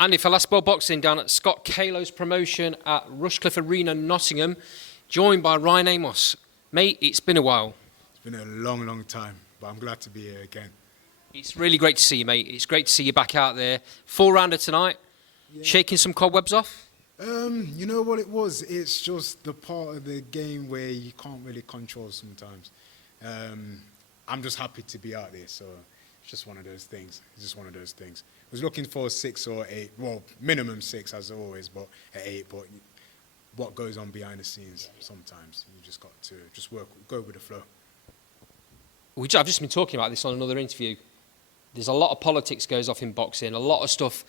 Andy for Last Ball Boxing down at Scott Calo's promotion at Rushcliffe Arena, Nottingham, joined by Ryan Amos. Mate, it's been a while. It's been a long, long time, but I'm glad to be here again. It's really great to see you, mate. It's great to see you back out there. 4-rounder tonight, shaking some cobwebs off? You know what it was? It's just the part of the game where you can't really control sometimes. I'm just happy to be out there, so it's just one of those things. It's just one of those things. I was looking for 6 or 8, well, minimum 6 as always, but at 8. But what goes on behind the scenes sometimes, you just got to just go with the flow. I've just been talking about this on another interview. There's a lot of politics goes off in boxing, a lot of stuff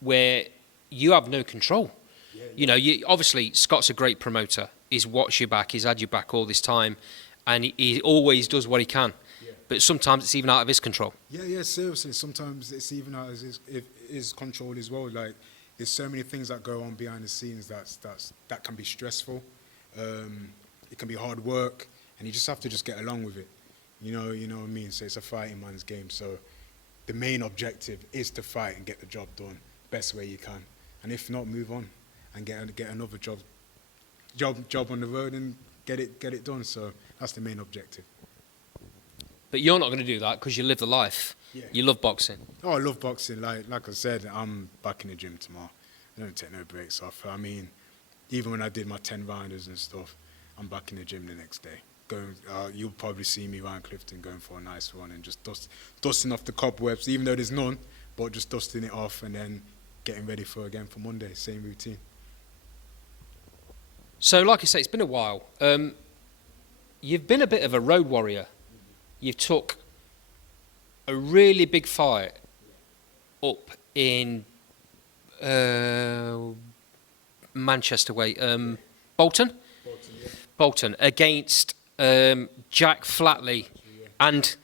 where you have no control. Yeah. You know, obviously Scott's a great promoter. He's watched your back, he's had your back all this time, and he always does what he can. But sometimes it's even out of his control. Yeah, seriously. Sometimes it's even out of his control as well. Like, there's so many things that go on behind the scenes that can be stressful. It can be hard work, and you just have to just get along with it. You know what I mean? So it's a fighting man's game. So the main objective is to fight and get the job done best way you can. And if not, move on and get another job on the road and get it done. So that's the main objective. But you're not going to do that because you live the life. Yeah. You love boxing. Oh, I love boxing. Like I said, I'm back in the gym tomorrow. I don't take no breaks off. I mean, even when I did my 10 rounders and stuff, I'm back in the gym the next day. You'll probably see me around Clifton going for a nice run and just dusting off the cobwebs, even though there's none, but just dusting it off and then getting ready for Monday. Same routine. So, like I say, it's been a while. You've been a bit of a road warrior. You took a really big fight up in Manchester way, Bolton? Bolton against Jack Flatley. And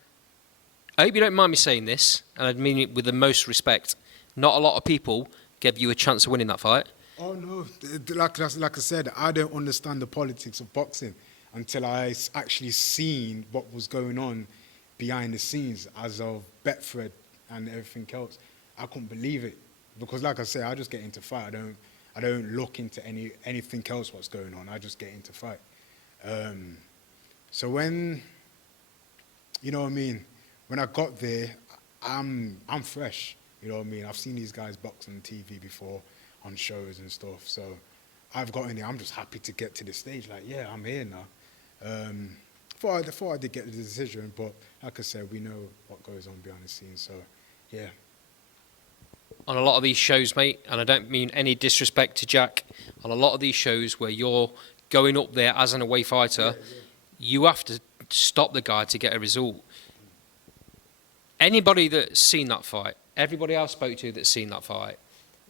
I hope you don't mind me saying this, and I mean it with the most respect, not a lot of people gave you a chance of winning that fight. Oh, no. Like I said, I don't understand the politics of boxing until I actually seen what was going on behind the scenes as of Betfred and everything else. I couldn't believe it because, like I say, I just get into fight. I don't look into anything else what's going on. I just get into fight. So when, you know what I mean, when I got there, I'm fresh. You know what I mean. I've seen these guys box on TV before, on shows and stuff. So I've got in there. I'm just happy to get to the stage. Like, yeah, I'm here now. Before I did get the decision, but like I said, we know what goes on behind the scenes, so yeah. On a lot of these shows, mate, and I don't mean any disrespect to Jack, on a lot of these shows where you're going up there as an away fighter, you have to stop the guy to get a result. Anybody that's seen that fight, everybody I've spoke to that's seen that fight,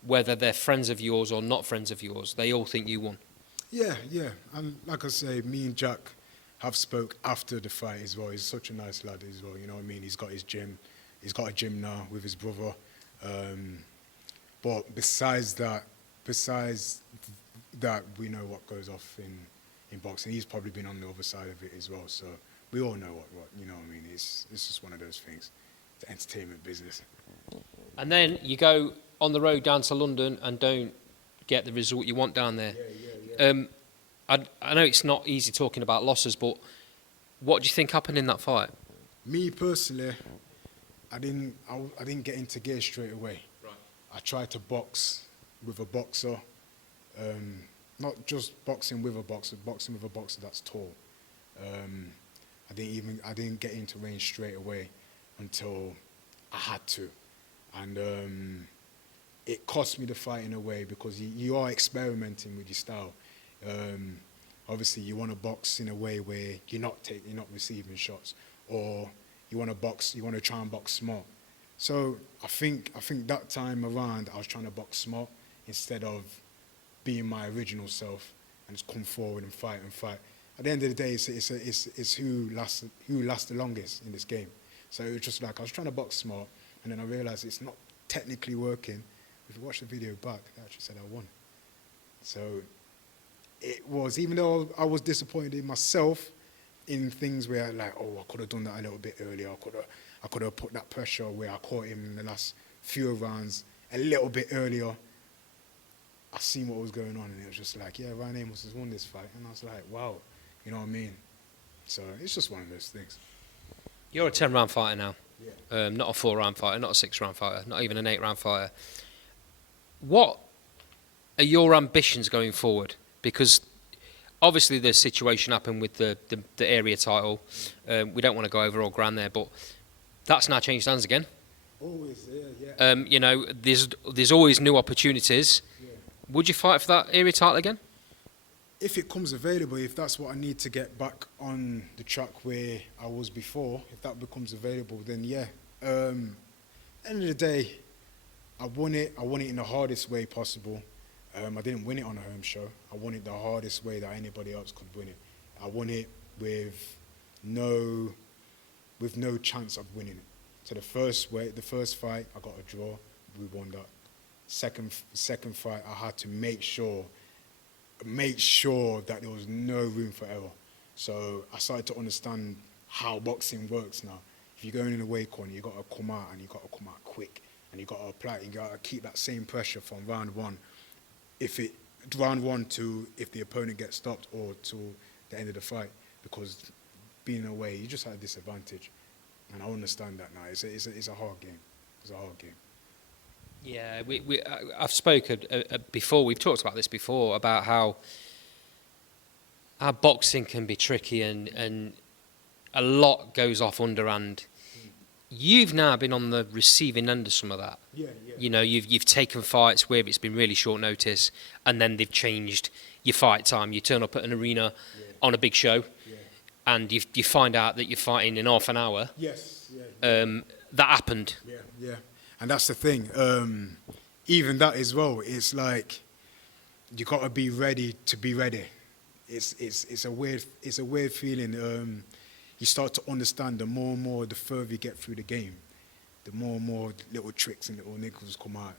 whether they're friends of yours or not friends of yours, they all think you won. Yeah. And like I say, me and Jack have spoke after the fight as well. He's such a nice lad as well, you know what I mean? He's got his gym. He's got a gym now with his brother. But besides that, we know what goes off in boxing. He's probably been on the other side of it as well. So we all know what you know what I mean? It's just one of those things. The entertainment business. And then you go on the road down to London and don't get the result you want down there. Yeah. I know it's not easy talking about losses, but what do you think happened in that fight? Me personally, I didn't get into gear straight away. Right. I tried to box with a boxer, not just boxing with a boxer, boxing with a boxer that's tall. I didn't get into range straight away until I had to, and it cost me the fight in a way because you are experimenting with your style. Obviously, you want to box in a way where you're not receiving shots, or you want to try and box smart. So I think that time around, I was trying to box smart instead of being my original self and just come forward and fight. At the end of the day, it's who lasts the longest in this game. So it was just like I was trying to box smart, and then I realized it's not technically working. If you watch the video back, they actually said I won. So it was, even though I was disappointed in myself in things where I could have done that a little bit earlier. I could have put that pressure where I caught him in the last few rounds a little bit earlier, I seen what was going on, and it was just like, yeah, Ryan Amos has won this fight, and I was like, wow, you know what I mean? So it's just one of those things. You're a 10-round fighter now. Yeah. Not a 4-round fighter, not a 6-round fighter, not even an 8-round fighter. What are your ambitions going forward? Because obviously the situation happened with the area title. We don't want to go over all ground there, but that's now changed hands again. Always, yeah. You know, there's always new opportunities. Yeah. Would you fight for that area title again? If it comes available, if that's what I need to get back on the track where I was before, if that becomes available, then yeah. End of the day, I won it in the hardest way possible. I didn't win it on a home show. I won it the hardest way that anybody else could win it. I won it with no chance of winning it. So the first fight, I got a draw. We won that. Second fight, I had to make sure that there was no room for error. So I started to understand how boxing works now. If you're going in the weight corner, you got to come out, and you got to come out quick, and you got to apply it. You got to keep that same pressure from round one. Round one to if the opponent gets stopped, or to the end of the fight, because being away, you just at a disadvantage. And I understand that now. It's a hard game. It's a hard game. Yeah, I've spoken before. We've talked about this before, about how our boxing can be tricky, and a lot goes off underhand. You've now been on the receiving end of some of that. Yeah. You know, you've taken fights where it's been really short notice, and then they've changed your fight time. You turn up at an arena on a big show, and you find out that you're fighting in half an hour. Yes. That happened. Yeah. And that's the thing. Even that as well. It's like you got to be ready to be ready. It's a weird feeling. You start to understand the more and more, the further you get through the game, the more and more little tricks and little niggles come out.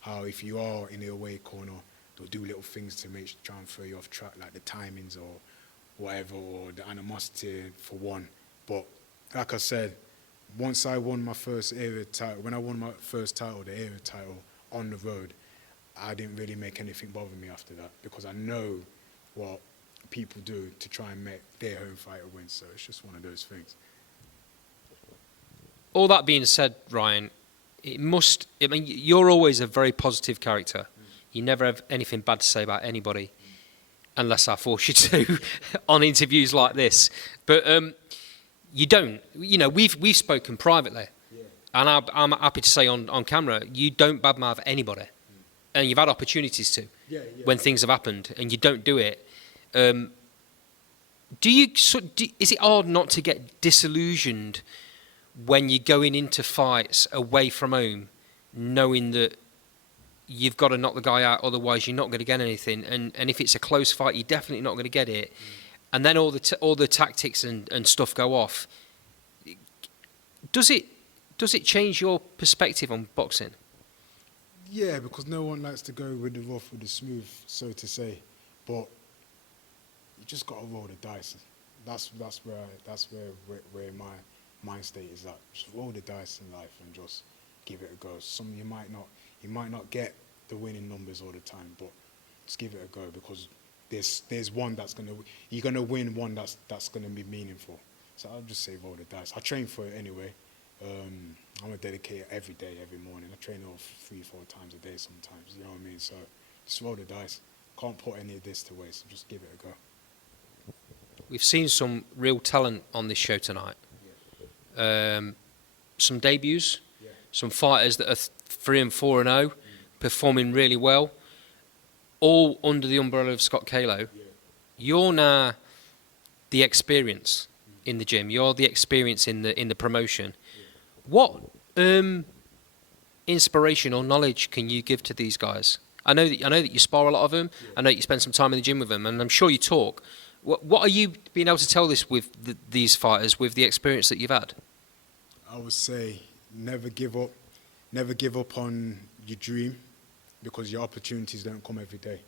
How if you are in the away corner, they'll do little things to try and throw you off track, like the timings or whatever, or the animosity for one. But like I said, once I won my first area title, when I won my first title, the area title on the road, I didn't really make anything bother me after that, because I know what people do to try and make their home fighter win. So it's just one of those things. All that being said, Ryan, you're always a very positive character. You never have anything bad to say about anybody, unless I force you to on interviews like this. But you don't. You know, we've spoken privately, and I'm happy to say on camera, you don't badmouth anybody, and you've had opportunities to when things have happened, and you don't do it. Is it hard not to get disillusioned when you're going into fights away from home, knowing that you've got to knock the guy out, otherwise you're not going to get anything, and if it's a close fight, you're definitely not going to get it, and then all the tactics and stuff go off? Does it change your perspective on boxing? Yeah, because no one likes to go with the rough with the smooth, so to say, but you just got to roll the dice. That's where my mind state is at. Just roll the dice in life and just give it a go. You might not get the winning numbers all the time, but just give it a go, because there's one you're gonna win one that's gonna be meaningful. So I'll just say roll the dice. I train for it anyway. I'm a dedicated every day, every morning. I train off 3-4 times a day sometimes. You know what I mean? So just roll the dice. Can't put any of this to waste. Just give it a go. We've seen some real talent on this show tonight. Some debuts, some fighters that are 3 and 4 and 0, performing really well, all under the umbrella of Scott Kalo. You're now the experience in the gym. You're the experience in the promotion. What inspiration or knowledge can you give to these guys? I know that you spar a lot of them. I know that you spend some time in the gym with them, and I'm sure you talk. What are you being able to tell this with these fighters with the experience that you've had? I would say never give up. Never give up on your dream, because your opportunities don't come every day.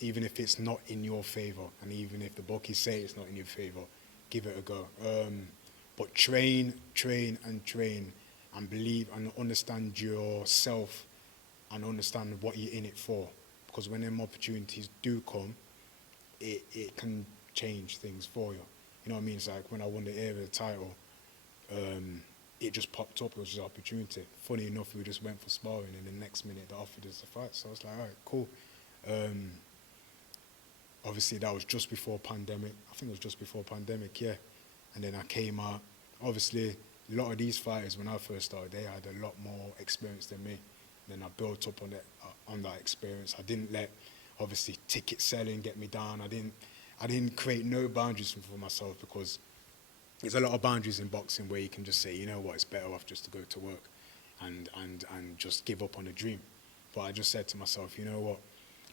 Even if it's not in your favour, and even if the bookies say it's not in your favour, give it a go. But train, and believe and understand yourself and understand what you're in it for. Because when them opportunities do come, it can change things for you. You know what I mean? It's like when I won the area title, it just popped up. It was just an opportunity. Funny enough, we just went for sparring, and the next minute they offered us the fight. So I was like, all right, cool. Obviously, that was just before pandemic. I think it was just before pandemic, yeah. And then I came out. Obviously, a lot of these fighters, when I first started, they had a lot more experience than me. Then I built up on that experience. I didn't let, obviously, ticket selling get me down. I didn't create no boundaries for myself, because there's a lot of boundaries in boxing where you can just say, you know what, it's better off just to go to work and just give up on a dream. But I just said to myself, you know what,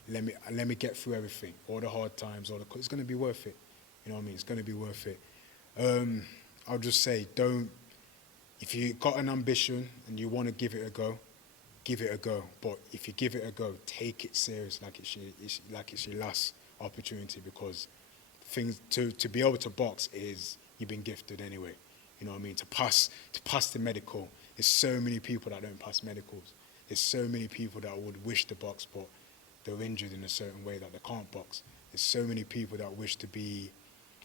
let me get through everything, all the hard times, it's going to be worth it. You know what I mean? It's going to be worth it. I'll just say, if you got an ambition and you want to give it a go, give it a go. But if you give it a go, take it serious like it's your last opportunity, because things to be able to box is, you've been gifted anyway. You know what I mean? To pass the medical, there's so many people that don't pass medicals. There's so many people that would wish to box, but they're injured in a certain way that they can't box. There's so many people that wish to be.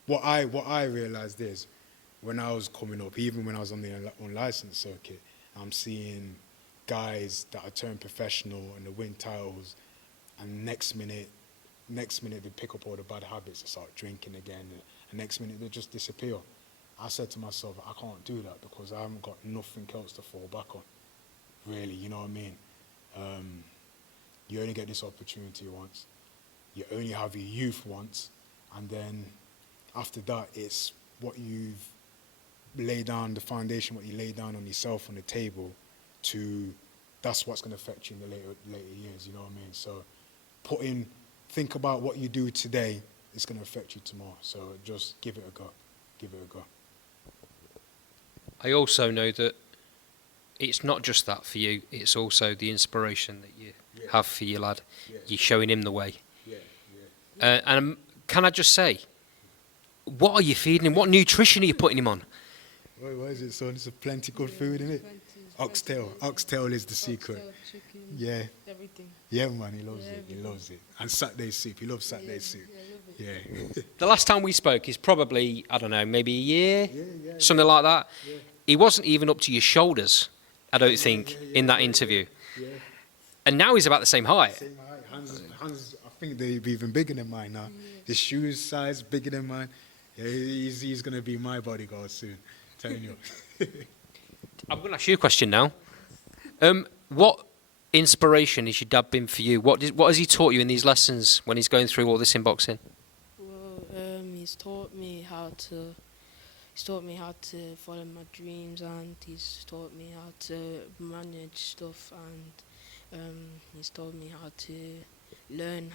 What I realized is, when I was coming up, even when I was on the unlicensed circuit, I'm seeing guys that are turned professional and they win titles, and next minute they pick up all the bad habits and start drinking again, and next minute they just disappear. I said to myself, I can't do that, because I haven't got nothing else to fall back on, really, you know what I mean? You only get this opportunity once. You only have your youth once, and then after that, it's what you've laid down, the foundation, what you lay down on yourself on the table, that's what's going to affect you in the later years, you know what I mean? So think about what you do today, it's going to affect you tomorrow. So just give it a go. Give it a go. I also know that it's not just that for you, it's also the inspiration that you have for your lad. Yeah. You're showing him the way. Yeah. And can I just say, what are you feeding him? What nutrition are you putting him on? What is it, son? It's a plenty good food, isn't it? Oxtail. Oxtail is the secret. Chicken, Yeah. everything. Yeah, man, he loves Yeah, it. He everything. loves it. And Saturday soup. He loves Saturday soup. Yeah, I love it. Yeah. The last time we spoke is probably, I don't know, maybe a year, Yeah. something like that. Yeah. He wasn't even up to your shoulders, I don't think, in that interview. Yeah. And now he's about the same height. Same height. Hands, I think they'd be even bigger than mine now. His shoes size bigger than mine. Yeah, he's going to be my bodyguard soon. Telling you. I'm going to ask you a question now. What inspiration has your dad been for you? What has he taught you in these lessons when he's going through all this in boxing? Well, he's taught me how to follow my dreams, and he's taught me how to manage stuff, and he's taught me how to learn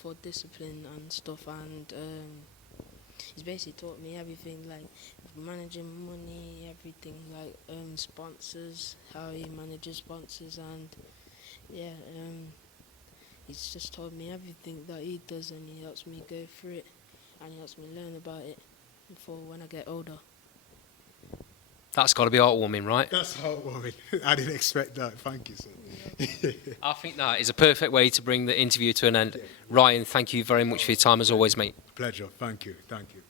for discipline and stuff, and he's basically taught me everything, like managing money, everything, like sponsors, how he manages sponsors, and he's just taught me everything that he does, and he helps me go through it, and he helps me learn about it for when I get older. That's got to be heartwarming, right? That's heartwarming. I didn't expect that. Thank you, sir. I think that is a perfect way to bring the interview to an end. Ryan, thank you very much for your time as always, mate. Pleasure. Thank you. Thank you.